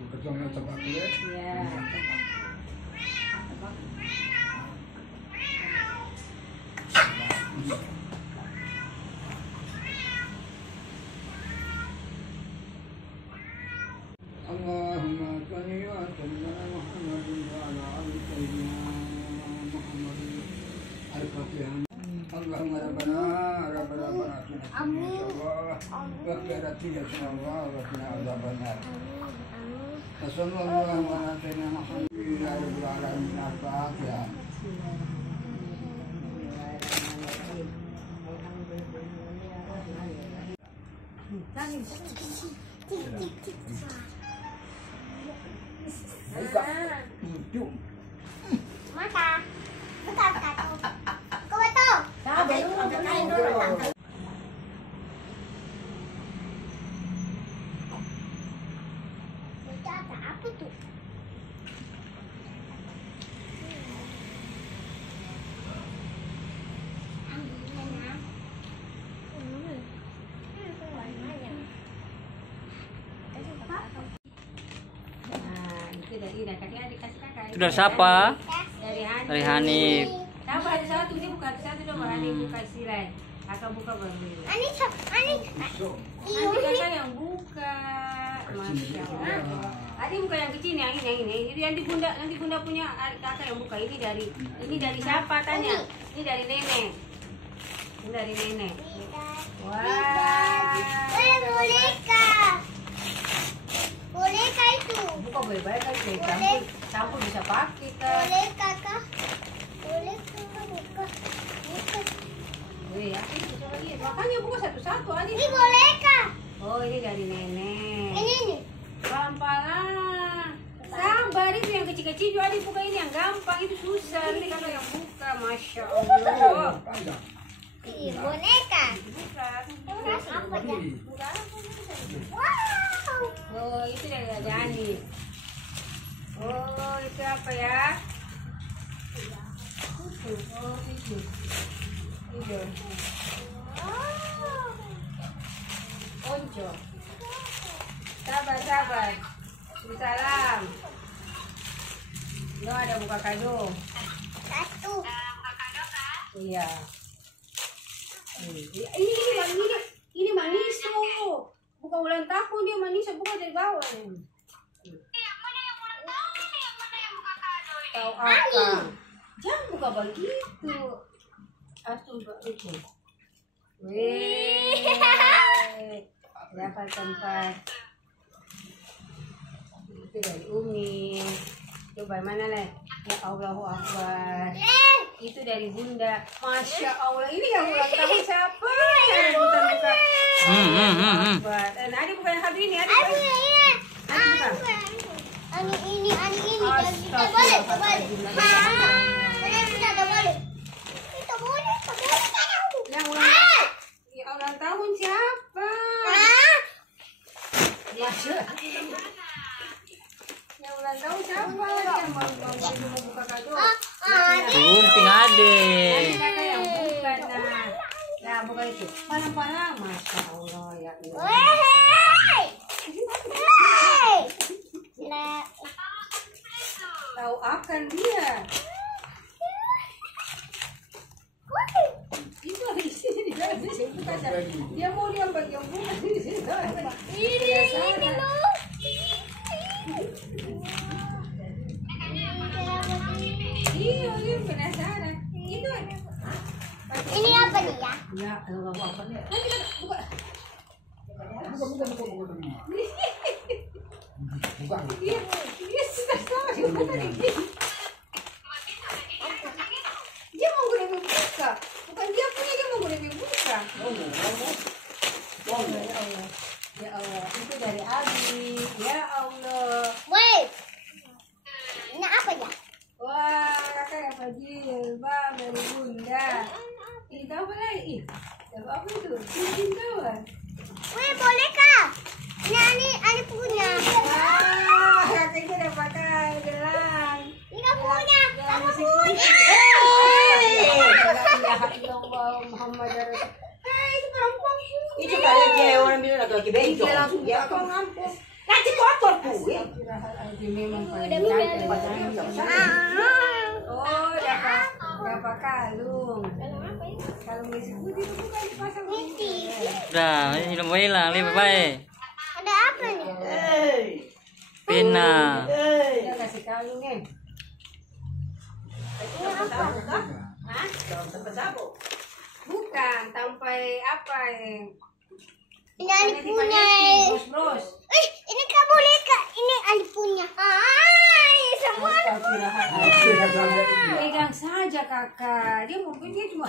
Ketemu tebak ya. Iya. Allahumma salli wa sallim ala Muhammadin wa ala ali sayyidina Muhammadin. Al-Fatihah. Allahumma rabbana insyaallah wa khairatih insyaallah wa qina adzabannar. Sallallahu ala sayyidina Muhammadin wa ala alihi al-Fatihah. Itu. Mata. Betul. Kau betul. Apa tuh? Itu dari siapa? Dari Hanif. Dari Hanif. Sabar, ada satu dia buka, ada satu dong. Hanif buka silai. Kakak buka baru. Ani. Nanti kakak yang buka. Masya Allah. Adi buka yang kecil, yang ini. Itu nanti bunda punya kakak yang buka. Ini dari siapa tanya? Ini dari nenek. Ini dari nenek. Wah. Bolehkah itu? Buka boleh-boleh kan? Campur bisa pakai kan? Boleh kakak. Boleh kakak buka. Wih, aku coba lihat. Makanya buka satu-satu aja. Ini bolehkah? Oh, ini dari nenek. Ini. Pelan-pelan. Sabar, itu yang kecil-kecil juga dibuka, ini yang gampang, itu susah. Ini kakak yang buka, Masya Allah. Ini boneka. Buka. Apa ya? Buka apa? Wow. Oh, itu dari Dani. Oh, itu apa ya? Oh, itu. Itu. Onco. Sabar. Salam. Lo ada buka kado. Satu. Iya. Ini manis tuh. Buka ulang tahun dia manis, buka dari bawah. Yang mana yang ulang tahun ini? Yang mana yang buka kado ini? Tahu apa? Jangan buka begitu. Astuh itu. Wih. Dapat tempat. Itu dari Umi. Coba mana lah? Ya Allahu Akbar. Itu dari Bunda. Masya Allah. Ini yang ulang tahun siapa? Yang buka-buka. Adi bukan yang satu ini. Adi bukan. Ini. Kita boleh. Kita boleh. Yang ulang tahun siapa? Masya. Yang ulang tahun siapa? Yang mau buka kado. Gunting ade. Kakak yang buka nah. Nah, buka itu. Parah-parah. Masya Allah ya. Tahu akan dia. Itu ada di sini di dalam sini. Dia mau dia bagian buka di sini. Ini loh. Iya, penasaran. Itu ada. Ini apa nih ya? Ya, Allah apa nih? Nanti kita buka. Buka. Dia sudah salah buka nih. Dia mau gue buka. Bukan dia punya, dia mau gue buka. Ya Allah, itu dari Abi. Ya Allah. Wait. Ini apa ya? Wah, kakak yang fajil, bang dari Bunda. Ini apa lagi? Apa itu? Cincin kawan. Wih, bolehkah? Ini punya. Wah, kakak itu udah pakai gelang. Tapi memang paling cantik. Oh, dapat kalung. Kalung Messi putih itu bukan dipasang putih. Udah, ini belum hilang, lebih baik. Ada apa nih? Pena. Kita kasih kalungnya. Ini apa? Hah? Bukan, sampai apa ya? Ini Ali punya. Bros. Ini kamu lihat Kak. Ini Ali punya. Ini semua. Pegang saja kakak. Dia mau dia cuma.